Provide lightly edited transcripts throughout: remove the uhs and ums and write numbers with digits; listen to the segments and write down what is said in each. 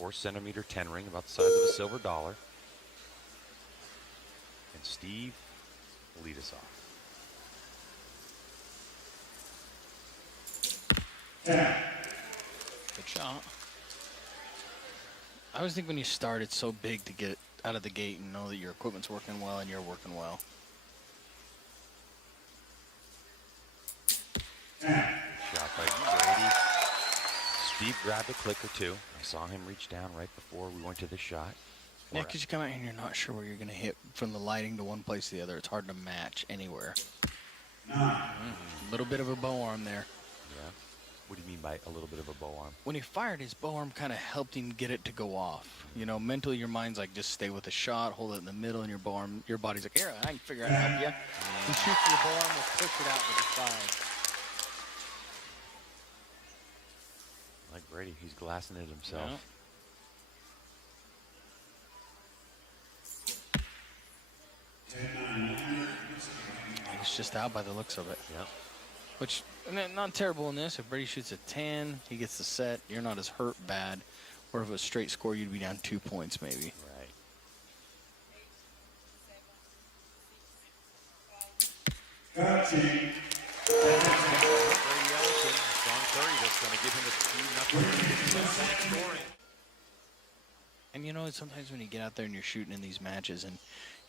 4-centimeter 10 ring, about the size of a silver dollar. And Steve will lead us off. Good shot. I always think when you start, it's so big to get out of the gate and know that your equipment's working well and you're working well. Shot by Brady. Steve grabbed a click or two. I saw him reach down right before we went to the shot. Yeah, because you come out here and you're not sure where you're going to hit from the lighting to one place to the other. It's hard to match anywhere. A little bit of a bow arm there. Yeah. What do you mean by a little bit of a bow arm? When he fired, his bow arm kind of helped him get it to go off. You know, mentally your mind's like, just stay with the shot, hold it in the middle, and your bow arm, your body's like, here, I can figure out how to help you. And shoot your bow arm will push it out with the side. Like Brady, he's glassing it himself. Yeah. It's just out by the looks of it. Yeah. Which, not terrible in this. If Brady shoots a 10, he gets the set. You're not as hurt bad. Or if it was straight score, you'd be down 2 points maybe. Right. Brady Ellison, strong 30. That's going to give him a 2-0 scoring. And you know, sometimes when you get out there and you're shooting in these matches and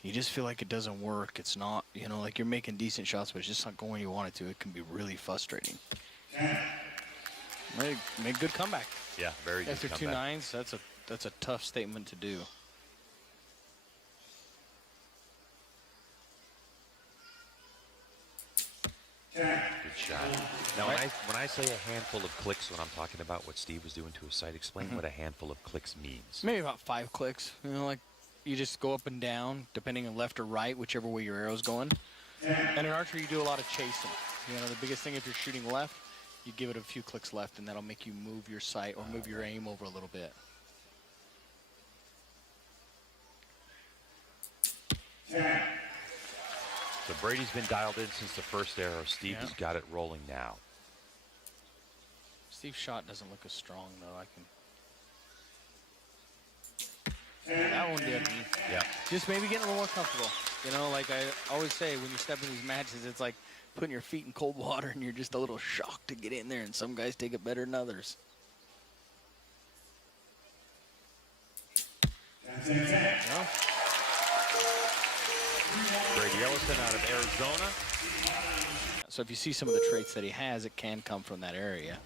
you just feel like it doesn't work, it's not, you know, like you're making decent shots, but it's just not going you want it to. It can be really frustrating. Made good comeback. Yeah, very good After comeback. 2 nines, that's a tough statement to do. Good shot. Now, when I say a handful of clicks, when I'm talking about what Steve was doing to his sight, explain what a handful of clicks means. Maybe about 5 clicks. You know, like you just go up and down, depending on left or right, whichever way your arrow's going. And in archery, you do a lot of chasing. You know, the biggest thing if you're shooting left, you give it a few clicks left, and that'll make you move your sight or move your aim over a little bit. So Brady's been dialed in since the first arrow. Steve has got it rolling now. Steve's shot doesn't look as strong, though. I can... That one did. Yeah. Just maybe getting a little more comfortable. You know, like I always say, when you step in these matches, it's like putting your feet in cold water and you're just a little shocked to get in there, and some guys take it better than others. Well, Brady Ellison out of Arizona. So if you see some of the traits that he has, it can come from that area.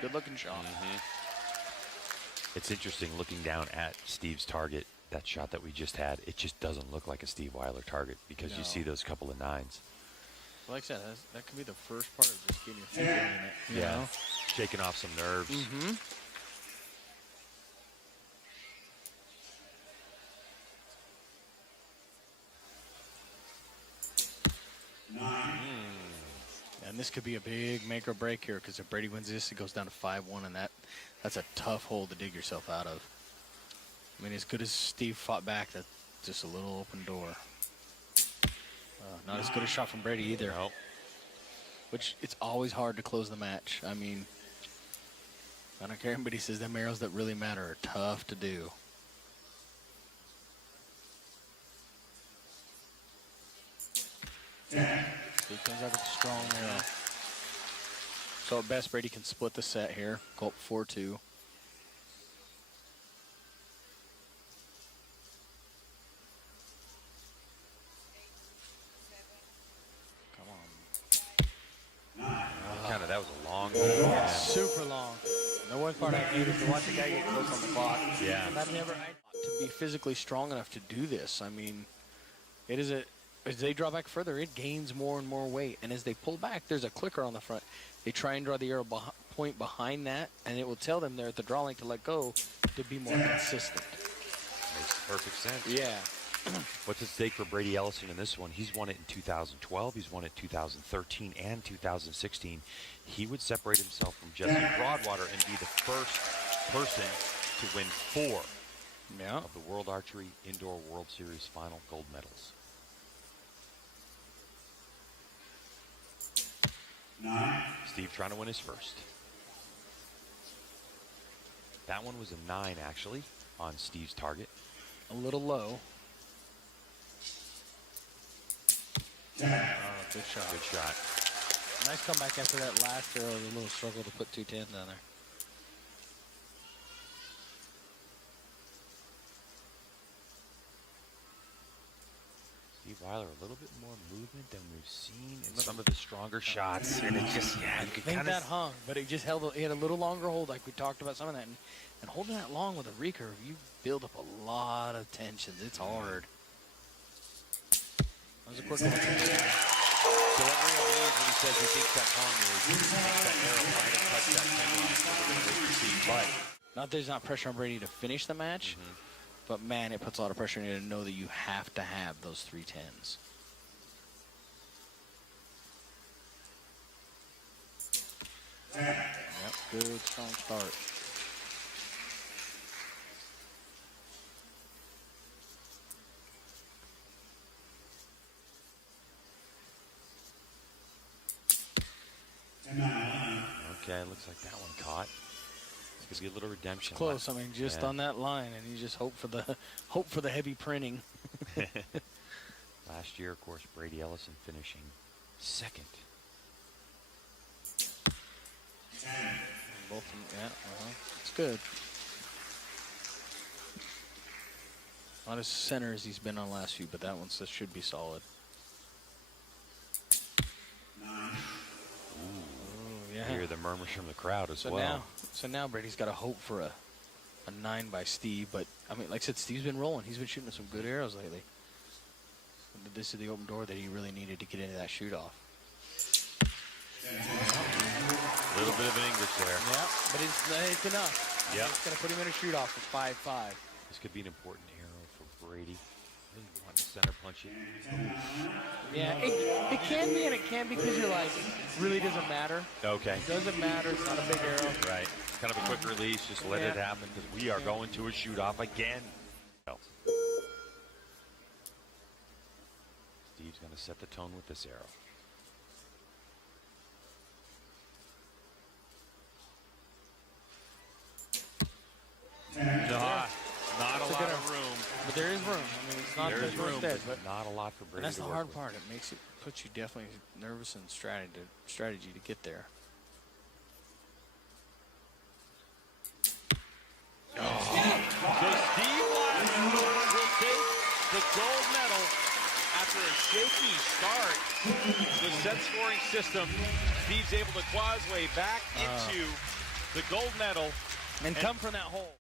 Good looking shot. It's interesting looking down at Steve's target, that shot that we just had. It just doesn't look like a Steve Wijler target because you see those couple of nines. Like I said, that could be the first part of just getting your feet in it. You know? Shaking off some nerves. And this could be a big make or break here, because if Brady wins this, it goes down to 5-1, and that's a tough hole to dig yourself out of. I mean, as good as Steve fought back, that's just a little open door. Not as good a shot from Brady either. Nope. Which, it's always hard to close the match. I mean, I don't care. Anybody says them arrows that really matter are tough to do. So he comes out with a strong arrow. So at best, Brady can split the set here. Go up 4-2. That was a long one. Super long. The one part I hate is to watch a guy get close on the clock. Yeah. And I've never to be physically strong enough to do this. I mean, it is as they draw back further, it gains more and more weight. And as they pull back, there's a clicker on the front. They try and draw the arrow point behind that, and it will tell them there at the draw length to let go to be more consistent. Makes perfect sense. Yeah. What's at stake for Brady Ellison in this one? He's won it in 2012. He's won it in 2013 and 2016. He would separate himself from Jesse Broadwater and be the first person to win 4 of the World Archery Indoor World Series final gold medals. 9. Steve trying to win his first. That one was a 9, actually, on Steve's target. A little low. 10. Oh, good shot. Good shot. Nice comeback after that last arrow. A little struggle to put 2 10s down there. Steve Wijler, a little bit more movement than we've seen in some of the stronger shots. And it just, yeah, you I could think kind that of... hung, but it just held. It had a little longer hold, like we talked about some of that. And holding that long with a recurve, you build up a lot of tensions. It's hard. That was a quick one. So what Rio means when he says he thinks that hung is he thinks that arrow might have touched that 10 line. So we're going to wait to see. But Not that there's not pressure on Brady to finish the match, but man, it puts a lot of pressure on you to know that you have to have those 3 10s. Yep, good, strong start. okay, looks like that one caught. It's going to be a little redemption. Close. I mean, just Yeah. on that line, and you just hope for the heavy printing. Last year, of course, Brady Ellison finishing second. Both of them, yeah, it's good. Not as center as he's been on the last few, but that one should be solid. Oh, yeah. Hear the murmurs from the crowd as So well. now Brady's got to hope for a 9 by Steve. But I mean, like I said, Steve's been rolling. He's been shooting some good arrows lately. But this is the open door that he really needed to get into that shoot off. A little bit of an English there. Yeah, but it's enough. Yep. It's going to put him in a shoot off for 5-5. This could be an important arrow for Brady. Really wanting to center punch it. Yeah, it can be, and it can be because you're like, really doesn't matter. Okay. It doesn't matter. It's not a big arrow. Right. It's kind of a quick release. Just let it happen because we are going to a shoot off again. Steve's going to set the tone with this arrow. Not a lot of room. But there is room. I mean, it's not There is there's room, dead, but not a lot for Brady that's to the work hard with. part. It puts you definitely nervous and strategy to get there. So Steve Wijler will take the gold medal after a shaky start. The set scoring system, Steve's able to claw his way back into the gold medal. And come from that hole.